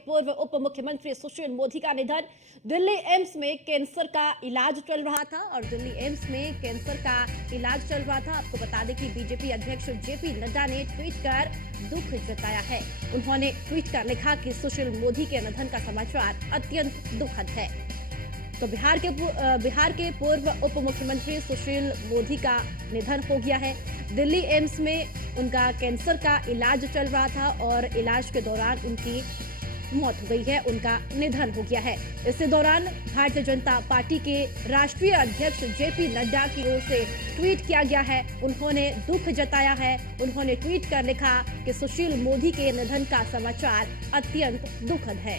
पूर्व उप मुख्यमंत्री सुशील मोदी का निधन। दिल्ली एम्स में कैंसर का इलाज चल रहा था और दिल्ली एम्स में कैंसर का इलाज चल रहा था। आपको बता दें कि बीजेपी अध्यक्ष जेपी नड्डा ने ट्वीट कर दुख जताया है। उन्होंने ट्वीट कर लिखा कि सुशील मोदी के निधन का समाचार अत्यंत दुखद है। तो बिहार के पूर्व उप मुख्यमंत्री सुशील मोदी का निधन हो गया है। दिल्ली एम्स में उनका कैंसर का इलाज चल रहा था और इलाज के दौरान उनकी मौत हो गई है, उनका निधन हो गया है। इसी दौरान भारतीय जनता पार्टी के राष्ट्रीय अध्यक्ष जेपी नड्डा की ओर से ट्वीट किया गया है। उन्होंने दुख जताया है। उन्होंने ट्वीट कर लिखा कि सुशील मोदी के निधन का समाचार अत्यंत दुखद है।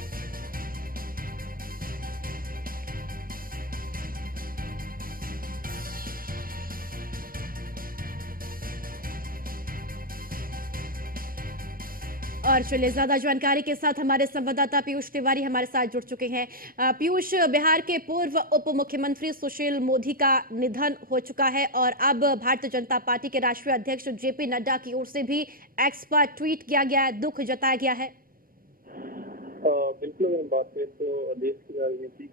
और चलिए ज्यादा जानकारी के साथ हमारे संवाददाता पीयूष तिवारी हमारे साथ जुड़ चुके हैं। पीयूष, बिहार के पूर्व उप मुख्यमंत्री सुशील मोदी का निधन हो चुका है और अब भारतीय जनता पार्टी के राष्ट्रीय अध्यक्ष जेपी नड्डा की ओर से भी एक्स पर ट्वीट किया गया है, दुख जताया गया है। बिल्कुल, अगर बात करें तो देश की राजनीति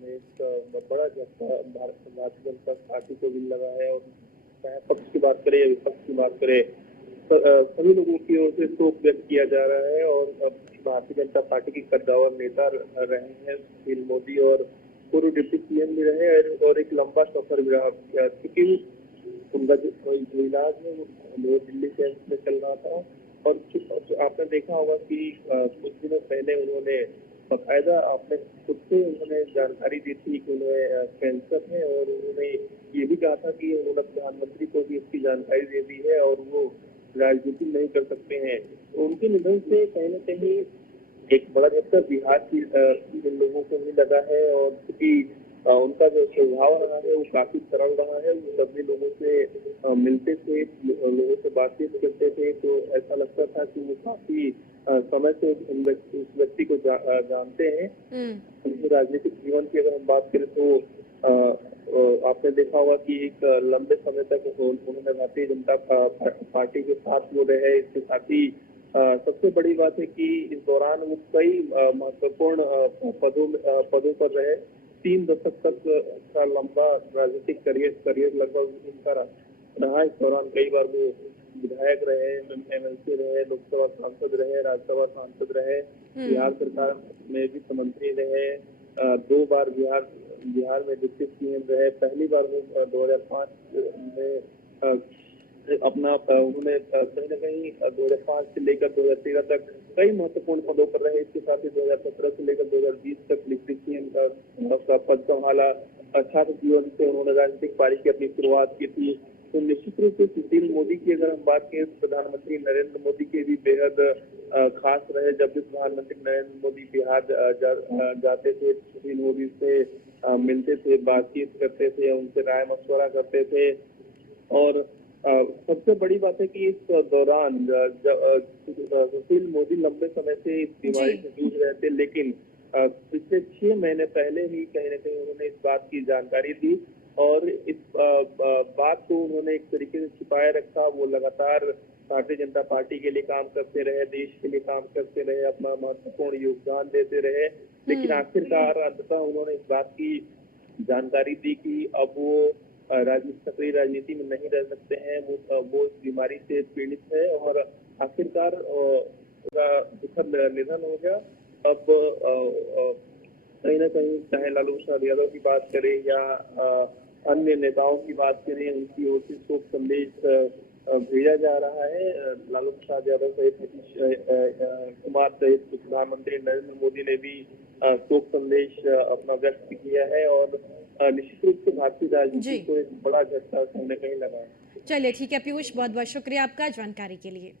में एक बड़ा झटका भारतीय जनता पार्टी को भी लगा है और चाहे पक्ष की बात करें या विपक्ष की बात करें, सभी लोगों की ओर से शोक व्यक्त किया जा रहा है। और भारतीय जनता पार्टी के कद्दावर नेता रहे हैं सुशील मोदी और पूर्व डिप्टी सीएम भी रहे और एक लंबा सफर भी रहा, क्योंकि उनका जो इलाज है वो दिल्ली के एम्स में चल रहा था। और आपने देखा होगा कि कुछ दिनों पहले उन्होंने बाकायदा आपने खुद से उन्होंने जानकारी दी थी कि उन्हें कैंसर है और उन्होंने ये भी कहा था कि उन्होंने प्रधानमंत्री को भी इसकी जानकारी दे दी है और वो राजनीति नहीं कर सकते हैं। तो उनके निधन से कहीं न कहीं एक बड़ा झटका बिहार की लोगों को भी लगा है। और क्योंकि उनका जो स्वभाव रहा है वो काफी सरल रहा है, वो सभी लोगों से मिलते थे, लोगों से बातचीत करते थे, तो ऐसा लगता था कि वो काफी समय से उस व्यक्ति को जानते हैं। उनके राजनीतिक जीवन की अगर हम बात करें तो आपने देखा होगा कि एक लंबे समय तक उन्होंने भारतीय जनता पार्टी के साथ वो रहे। इसके साथ ही सबसे बड़ी बात है कि इस दौरान वो कई महत्वपूर्ण पदों पर रहे। 3 दशक तक का लंबा राजनीतिक करियर लगभग उनका रहा। इस दौरान कई बार वो विधायक रहे, एमएलसी रहे, लोकसभा सांसद रहे, राज्यसभा सांसद रहे, बिहार सरकार में वित्त मंत्री रहे, 2 बार बिहार में डिप्टी सीएम रहे। पहली बार वो 2005 में अपना उन्होंने कहीं न कहीं 2005 से लेकर 2013 तक कई महत्वपूर्ण पदों पर रहे। इसके साथ ही 2017 से लेकर 2020 तक डिप्टी सीएम का पद संभाला। छात्र जीवन से उन्होंने राजनीतिक पारी की अपनी शुरुआत की थी। तो निश्चित रूप से सुशील मोदी की अगर हम बात करें तो प्रधानमंत्री नरेंद्र मोदी के भी बेहद खास रहे। जब भी प्रधानमंत्री नरेंद्र मोदी बिहार जाते थे, सुशील मोदी से मिलते थे, बातचीत करते थे, उनसे राय मशवरा करते थे। और सबसे बड़ी बात है कि इस दौरान सुशील मोदी लंबे समय से इस बीमारी से जूझ रहे थे, लेकिन पिछले 6 महीने पहले ही कहीं न कहीं उन्होंने इस बात की जानकारी दी और इस बात को उन्होंने एक तरीके से छिपाए रखा। वो लगातार भारतीय जनता पार्टी के लिए काम करते रहे, देश के लिए काम करते रहे, अपना महत्वपूर्ण योगदान देते रहे। लेकिन आखिरकार अंततः उन्होंने इस बात की जानकारी दी कि अब वो सक्रिय राजनीति में नहीं रह सकते हैं। वो इस बीमारी से पीड़ित है और आखिरकार उनका दुखद निधन हो गया। अब कहीं न कहीं चाहे लालू प्रसाद यादव की बात करें या अन्य नेताओं की बात करें, उनकी ओर से शोक संदेश भेजा जा रहा है। लालू प्रसाद यादव सहित नीतीश कुमार सहित प्रधानमंत्री नरेंद्र मोदी ने भी शोक संदेश अपना व्यक्त किया है और निश्चित रूप से भारतीय राजनीति को एक बड़ा झटका कहीं न कहीं लगा है। चलिए ठीक है पीयूष, बहुत बहुत शुक्रिया आपका जानकारी के लिए।